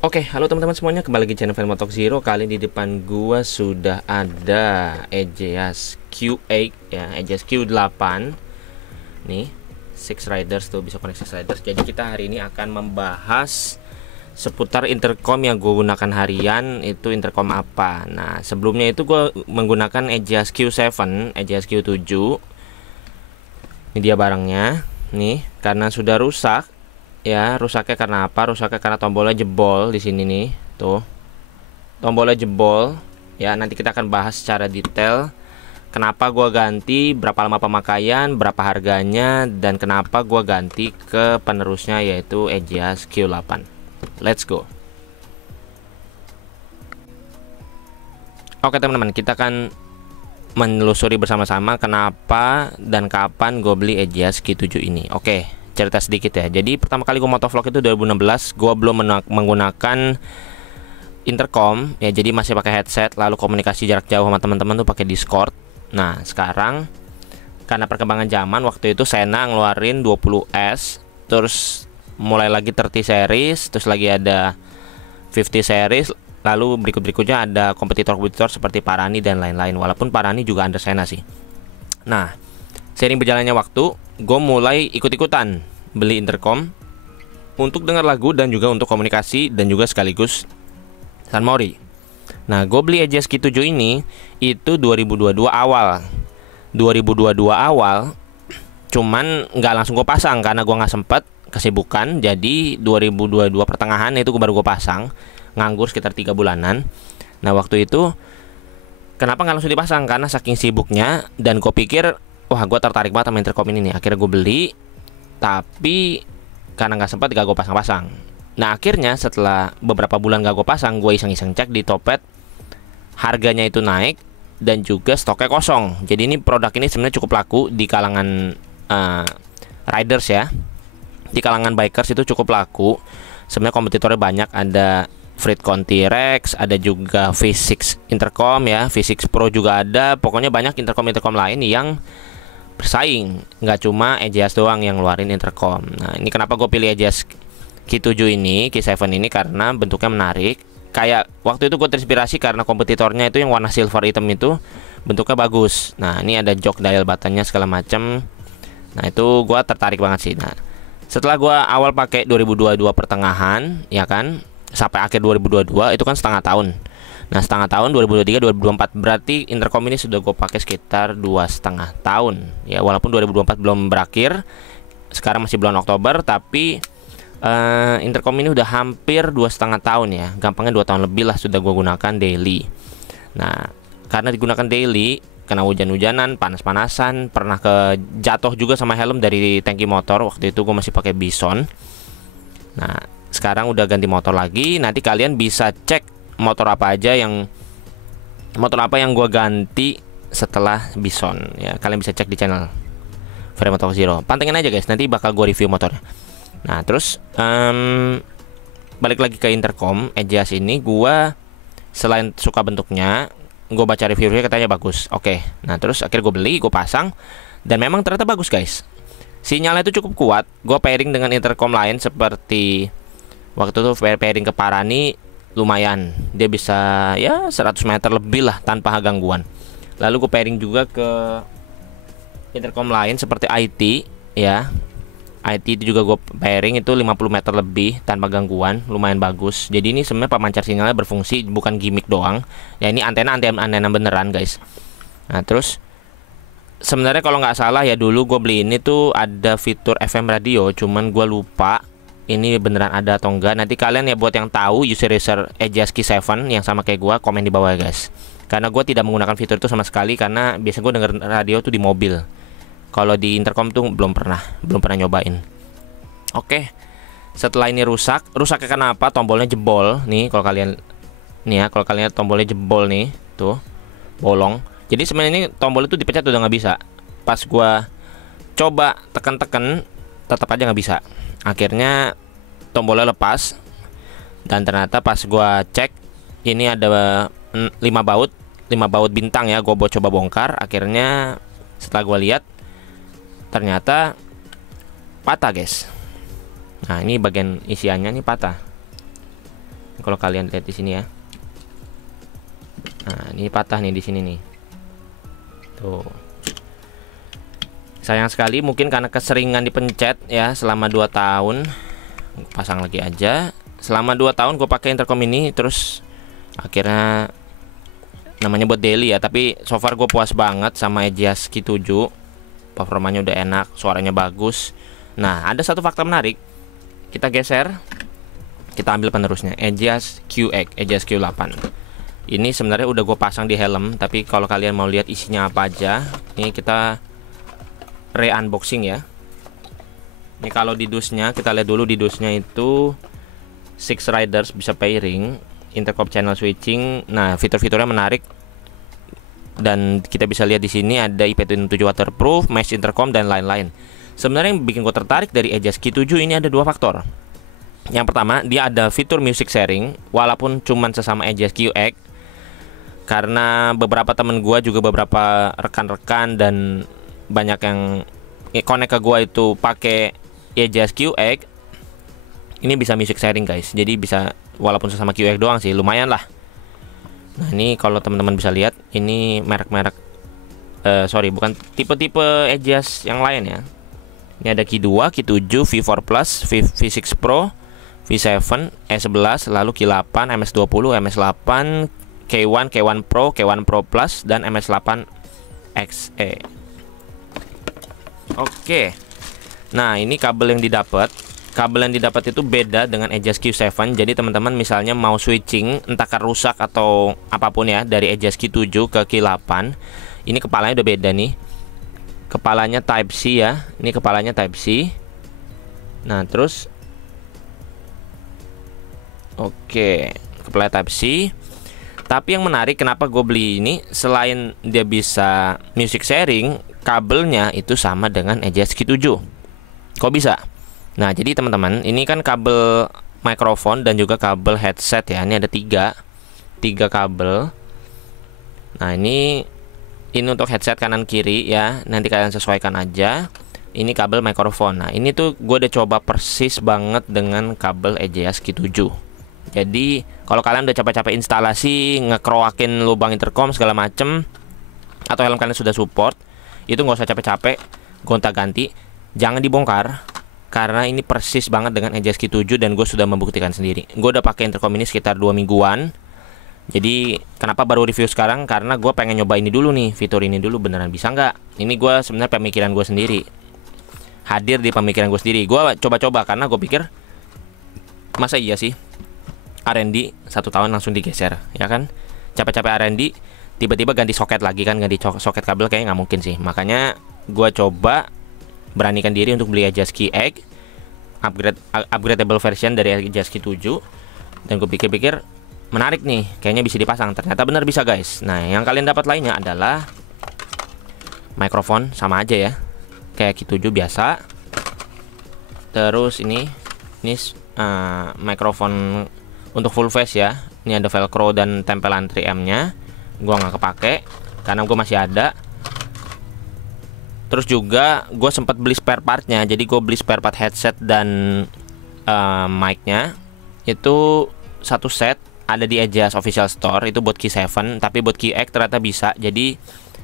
Oke, halo teman-teman semuanya, kembali lagi di channel Motok Zero. Kali di depan gua sudah ada EJAS Q8 ya, EJAS Q8. Nih, Six Riders tuh, bisa connect Six Riders. Jadi kita hari ini akan membahas seputar intercom yang gue gunakan harian. Itu intercom apa? Nah, sebelumnya itu gue menggunakan EJAS Q7, EJAS Q7. Ini dia barangnya. Nih, karena sudah rusak. Ya, rusaknya karena apa? Rusaknya karena tombolnya jebol di sini nih. Tuh. Tombolnya jebol. Ya, nanti kita akan bahas secara detail kenapa gua ganti, berapa lama pemakaian, berapa harganya, dan kenapa gua ganti ke penerusnya yaitu EJAS Q8. Let's go. Oke, teman-teman, kita akan menelusuri bersama-sama kenapa dan kapan gue beli EJAS Q7 ini. Oke, cerita sedikit ya. Jadi pertama kali gue motovlog itu 2016, gue belum menggunakan intercom ya, jadi masih pakai headset, lalu komunikasi jarak jauh sama teman-teman tuh pakai Discord. Nah, sekarang karena perkembangan zaman, waktu itu Sena ngeluarin 20S, terus mulai lagi 30 series, terus lagi ada 50 series, lalu berikutnya ada kompetitor-kompetitor seperti Parani dan lain-lain. Walaupun Parani juga under Sena sih. Nah, seiring berjalannya waktu, gue mulai ikut-ikutan beli intercom untuk dengar lagu dan juga untuk komunikasi dan juga sekaligus San Mori. Nah, gue beli EJAS Q7 ini itu 2022 awal. 2022 awal, cuman nggak langsung gue pasang karena gue nggak sempet, kesibukan. Jadi 2022 pertengahan itu baru gue pasang, nganggur sekitar 3 bulanan. Nah, waktu itu kenapa nggak langsung dipasang? Karena saking sibuknya, dan gue pikir wah, gue tertarik banget sama intercom ini nih. Akhirnya gue beli, tapi karena nggak sempat gak gue pasang-pasang. Nah, akhirnya setelah beberapa bulan gak gue pasang, gue iseng-iseng cek di Topet, harganya itu naik dan juga stoknya kosong. Jadi ini produk ini sebenarnya cukup laku di kalangan riders ya, di kalangan bikers itu cukup laku. Sebenarnya kompetitornya banyak, ada Freedcon T-Rex, ada juga V6 intercom ya, V6 Pro juga ada. Pokoknya banyak intercom-intercom lain yang bersaing, nggak cuma EJAS doang yang ngeluarin intercom. Nah, ini kenapa gue pilih EJAS Q7 ini, Q7 ini, karena bentuknya menarik. Kayak waktu itu gue terinspirasi karena kompetitornya itu yang warna silver hitam itu bentuknya bagus. Nah, ini ada jok dial buttonnya segala macam. Nah, itu gue tertarik banget sih. Nah, setelah gue awal pakai 2022 pertengahan, ya kan, sampai akhir 2022 itu kan setengah tahun. Nah, setengah tahun 2023 2024, berarti intercom ini sudah gue pakai sekitar 2,5 tahun ya. Walaupun 2024 belum berakhir, sekarang masih bulan Oktober, tapi intercom ini udah hampir 2,5 tahun ya. Gampangnya 2 tahun lebih lah sudah gue gunakan daily. Nah, karena digunakan daily, kena hujan-hujanan, panas-panasan, pernah jatuh juga sama helm dari tangki motor. Waktu itu gue masih pakai Bison. Nah, sekarang udah ganti motor lagi. Nanti kalian bisa cek motor apa yang gue ganti setelah Bison ya. Kalian bisa cek di channel Motok Zero. Pantengin aja guys, nanti bakal gue review motornya. Nah, terus balik lagi ke intercom EJAS ini, gue selain suka bentuknya, gue baca reviewnya katanya bagus. Oke, nah terus akhirnya gue beli, gue pasang, dan memang ternyata bagus guys. Sinyalnya itu cukup kuat. Gue pairing dengan intercom lain seperti waktu itu pairing ke Parani, lumayan. Dia bisa ya 100 meter lebih lah tanpa gangguan. Lalu gue pairing juga ke intercom lain seperti IT ya. IT itu juga gue pairing itu 50 meter lebih tanpa gangguan, lumayan bagus. Jadi ini sebenarnya pemancar sinyalnya berfungsi, bukan gimmick doang. Ya, ini antena beneran guys. Nah, terus sebenarnya kalau nggak salah ya, dulu gue beli ini tuh ada fitur FM radio, cuman gue lupa ini beneran ada atau enggak. Nanti kalian ya, buat yang tahu user EJAS Q7 yang sama kayak gue, komen di bawah ya guys. Karena gue tidak menggunakan fitur itu sama sekali, karena biasanya gue denger radio tuh di mobil. Kalau di intercom tuh belum pernah nyobain. Oke, setelah ini rusaknya kenapa? Tombolnya jebol nih, kalau kalian lihat tombolnya jebol nih, tuh bolong. Jadi sebenarnya ini tombol itu dipencet udah nggak bisa. Pas gua coba tekan-tekan, tetap aja nggak bisa. Akhirnya tombolnya lepas, dan ternyata pas gua cek ini ada 5 baut bintang ya. Gua coba bongkar. Akhirnya setelah gua lihat, ternyata patah guys. Nah, ini bagian isiannya nih patah. Kalau kalian lihat di sini ya. Nah, ini patah nih di sini nih. Tuh. Sayang sekali mungkin karena keseringan dipencet ya selama 2 tahun. Pasang lagi aja. Selama 2 tahun gue pakai intercom ini, terus akhirnya namanya buat daily ya, tapi so far gue puas banget sama EJS Q7. Performanya udah enak, suaranya bagus. Nah, ada satu fakta menarik. Kita geser. Kita ambil penerusnya, EJS QX, EJS Q8. Ini sebenarnya udah gue pasang di helm, tapi kalau kalian mau lihat isinya apa aja, ini kita re-unboxing ya. Ini kalau di dusnya, kita lihat dulu di dusnya itu 6 riders bisa pairing, intercom channel switching. Nah, fitur-fiturnya menarik. Dan kita bisa lihat di sini ada IP67 waterproof, mesh intercom dan lain-lain. Sebenarnya yang bikin gue tertarik dari EJS Q7 ini ada 2 faktor. Yang pertama, dia ada fitur music sharing walaupun cuman sesama EJS QX. Karena beberapa temen gue juga, beberapa rekan-rekan dan banyak yang connect ke gue itu pakai EJS QX. Ini bisa music sharing guys. Jadi bisa walaupun sesama QX doang sih, lumayan lah. Nah, ini kalau teman-teman bisa lihat, ini merek-merek bukan tipe-tipe EJS yang lain ya. Ini ada Q2, Q7, V4 Plus, V6 Pro, V7, E11, lalu Q8, MS20, MS8, K1, K1 Pro, K1 Pro Plus, dan MS8 XE. Oke. Nah, ini kabel yang didapat. Kabel yang didapat itu beda dengan EJS Q7. Jadi teman-teman misalnya mau switching, entah karena rusak atau apapun ya, dari EJS Q7 ke Q8, ini kepalanya udah beda nih. Kepalanya Type C ya. Ini kepalanya Type C. Nah, terus oke, kepala Type C. Tapi yang menarik kenapa gue beli ini, selain dia bisa music sharing, kabelnya itu sama dengan EJS Q7. Kok bisa? Nah, jadi teman-teman, ini kan kabel mikrofon dan juga kabel headset ya. Ini ada tiga kabel. Nah, ini untuk headset kanan kiri ya. Nanti kalian sesuaikan aja. Ini kabel mikrofon. Nah, ini tuh gue udah coba persis banget dengan kabel EJS Q7. Jadi kalau kalian udah capek-capek instalasi, ngekroakin lubang intercom segala macem, atau helm kalian sudah support, itu nggak usah capek-capek gonta-ganti, jangan dibongkar, karena ini persis banget dengan EJS Q7 dan gue sudah membuktikan sendiri. Gue udah pakai intercom ini sekitar 2 mingguan. Jadi kenapa baru review sekarang? Karena gue pengen nyoba ini dulu nih, fitur ini dulu beneran bisa nggak? Ini gue sebenarnya pemikiran gue sendiri, hadir di pemikiran gue sendiri. Gue coba-coba karena gue pikir masa iya sih R&D 1 tahun langsung digeser, ya kan? Capek-capek R&D tiba-tiba ganti soket lagi kan, ganti soket kabel kayaknya nggak mungkin sih. Makanya gue coba beranikan diri untuk beli EJS QX upgradable version dari EJS Q7, dan gue pikir-pikir menarik nih, kayaknya bisa dipasang. Ternyata benar bisa guys. Nah, yang kalian dapat lainnya adalah mikrofon, sama aja ya kayak Q7 biasa. Terus ini mikrofon untuk full face ya. Ini ada velcro dan tempelan 3M nya. Gua nggak kepake karena gue masih ada. Terus juga gue sempat beli spare partnya. Jadi gue beli spare part headset dan mic-nya itu satu set, ada di EJS official store. Itu buat Q7, tapi buat QX ternyata bisa. Jadi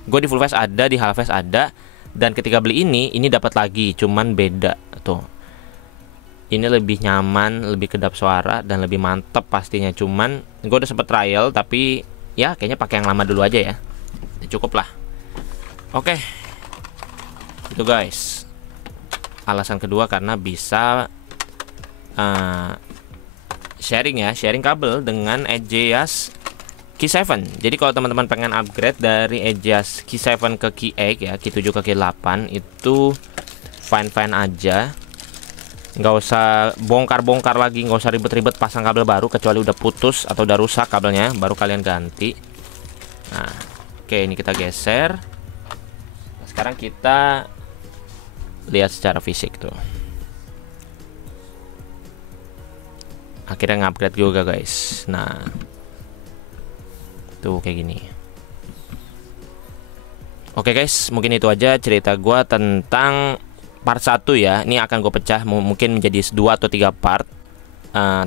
gue di full face ada, di half face ada. Dan ketika beli ini dapat lagi, cuman beda tuh. Ini lebih nyaman, lebih kedap suara dan lebih mantep pastinya. Cuman gue udah sempet trial, tapi ya kayaknya pakai yang lama dulu aja ya. Cukup lah. Oke. Itu guys. Alasan kedua karena bisa sharing ya, sharing kabel dengan EJS Q7. Jadi kalau teman-teman pengen upgrade dari EJS Q7 ke QX ya, Q7 ke Q8 itu fine-fine aja. Nggak usah bongkar-bongkar lagi, nggak usah ribet-ribet pasang kabel baru, kecuali udah putus atau udah rusak kabelnya, baru kalian ganti. Nah, oke, ini kita geser. Nah, sekarang kita lihat secara fisik tuh. Akhirnya ngupgrade juga guys. Nah, tuh kayak gini. Oke guys, mungkin itu aja cerita gua tentang part 1 ya. Ini akan gue pecah mungkin menjadi 2 atau 3 part.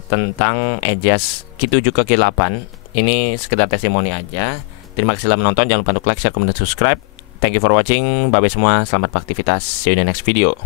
tentang Edgeas Q7 ke Q8. Ini sekedar testimoni aja. Terima kasih telah menonton. Jangan lupa untuk like, share, komen, dan subscribe. Thank you for watching. Bye bye semua. Selamat beraktivitas. See you in the next video.